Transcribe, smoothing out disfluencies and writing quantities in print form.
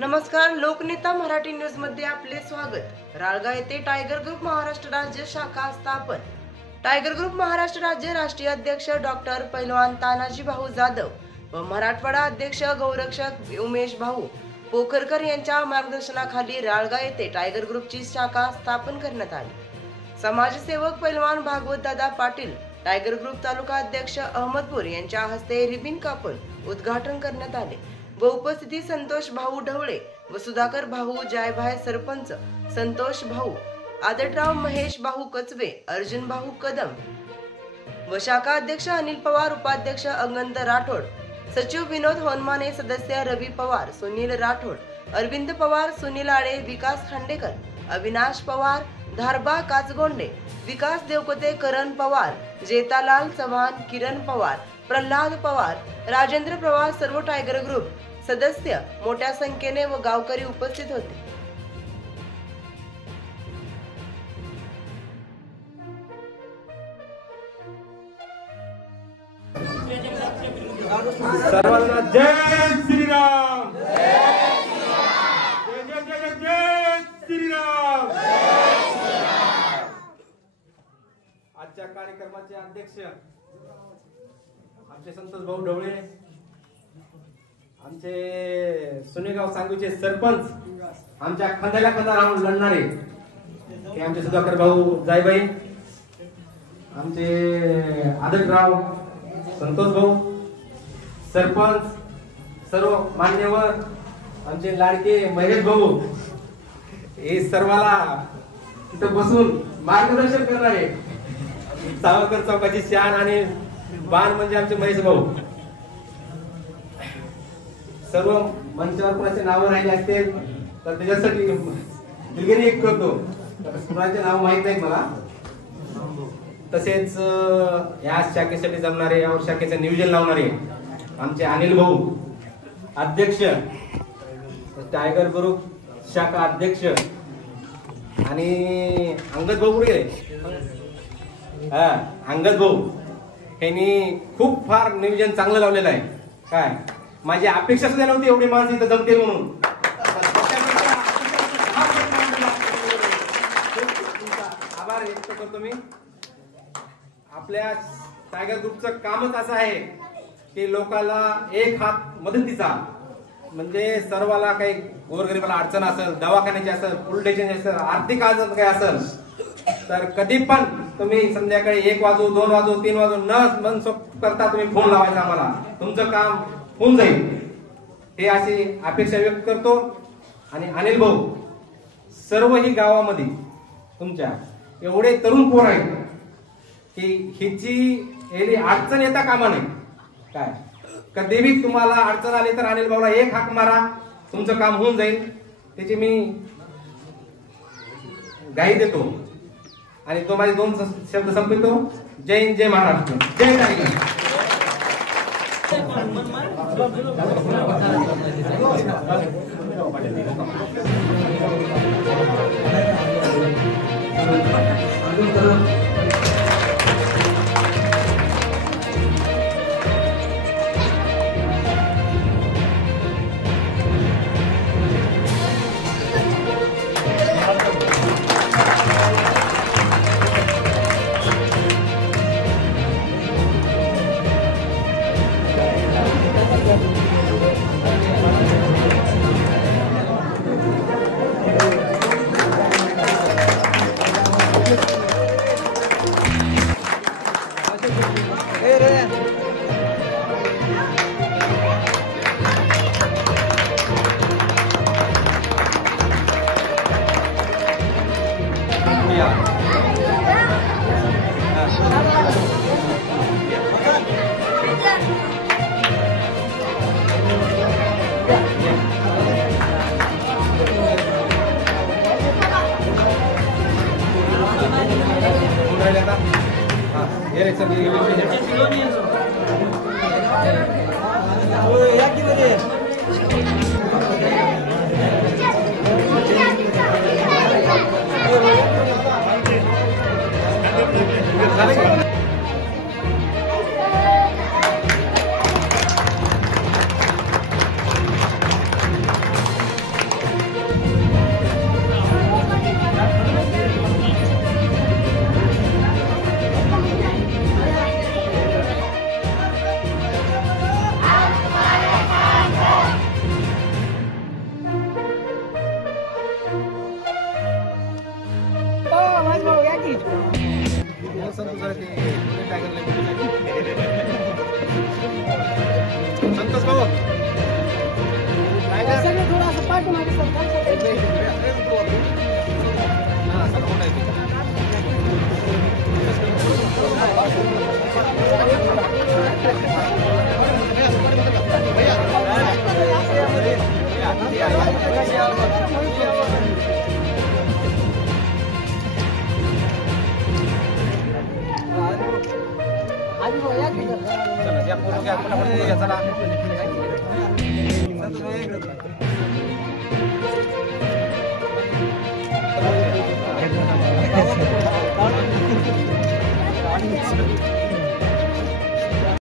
नमस्कार, लोकनेता मराठी न्यूज मध्ये आपले स्वागत। राळगा येथे टायगर ग्रुप महाराष्ट्र राज्य शाखा स्थापन। टायगर ग्रुप महाराष्ट्र राज्य राष्ट्रीय अध्यक्ष डॉक्टर पैलवान तानाजी भाऊ जाधव व मराठवाडा अध्यक्ष गौरक्षक उमेश भाऊ पोखरकर यांच्या मार्गदर्शनाखाली राळगा येथे टायगर ग्रुपची शाखा स्थापन करण्यात आली। समाजसेवक पैलवान भागवत दादा पाटील, टायगर ग्रुप तालुका अध्यक्ष अहमदपूर यांच्या हस्ते रिबीन कापून उद्घाटन करण्यात आले व उपस्थिती संतोष भाऊ ढवळे व सुधाकर भाऊ जायभाई, सरपंच संतोष भाऊ आदटराव, महेश भाऊ कचवे, अर्जुन भाऊ कदम व शाखा अध्यक्ष अनिल पवार, उपाध्यक्ष अंगंत राठोड, सचिव विनोद होनमाने, सदस्य रवी पवार, सुनील राठोड, अरविंद पवार, सुनील आळे, विकास खांडेकर, अविनाश पवार, धारबा काचगोंडे, विकास देवकोते, करण पवार, जेतालाल चव्हाण, किरण पवार, प्रल्हाद पवार, राजेंद्र पवार, सर्व टायगर ग्रुप सदस्य मोठ्या संख्येने व गावकरी उपस्थित होते। सर्वांना जय श्रीराम, जय जय जय जय श्रीराम। आजच्या कार्यक्रमाचे अध्यक्ष आमचे संतोष भाऊ ढवळे, आमचे सुनेगाव सांगूचे सरपंच, आमच्या खांद्याला खांदा राहून लढणारे हे आमचे सुधाकर भाऊ जायबाई, आमचे आदटराव, संतोष भाऊ सरपंच, सर्व मान्यवर, आमचे लाडके महेश भाऊ, हे सर्वाला तिथं बसून मार्गदर्शन करणारे सावरकर चौकाची शान आणि बाण म्हणजे आमचे महेश भाऊ। सर्व मंचावर कोणाचे नाव राहिले असतील तर त्याच्यासाठी दिलगिरी एक करतो, कोणाचे नाव माहित नाही मला। तसेच या शाखेसाठी जमणारे, या शाखेचे नियोजन लावणारे आमचे अनिल भाऊ अध्यक्ष, टायगर ग्रुप शाखा अध्यक्ष आणि अंगद भाऊ कुठे गेले? अंगद भाऊ यांनी खूप फार नियोजन चांगलं लावलेलं आहे। काय माझी अपेक्षा सुद्धा नव्हती एवढी माणसं इथं जमतील म्हणून। आभार व्यक्त करतो मी। आपल्या टायगर ग्रुपचं कामच असं आहे की लोकांना एक हात मदतीचा, म्हणजे सर्वाला काही गोरगरिबाला अडचण असेल, दवाखान्याची असेल, पोलीस स्टेशनची असेल, आर्थिक अडचण काही असेल तर कधी पण तुम्ही संध्याकाळी 1 वाजू, 2 वाजू, 3 वाजू न मनसोक्त करता तुम्ही फोन लावायचा आम्हाला, तुमचं काम होऊन जाईल हे अशी अपेक्षा व्यक्त करतो। आणि अनिल भाऊ, सर्व ही गावामध्ये तुमच्या एवढे तरुण पोर आहेत की हिची अडचण येता कामा नाही। काय कधी भी तुम्हाला अडचण आली तर अनिल भाऊला एक हाक मारा, तुमचं काम होऊन जाईल, त्याची मी गाई देतो। आणि तो माझे 2 शब्द संपवितो। जय हिंद, जय महाराष्ट्र, जय टायगर। तुम्हारी सरकार चला या पूर्ण घ्या पूर्ण घ्या चला Thank you.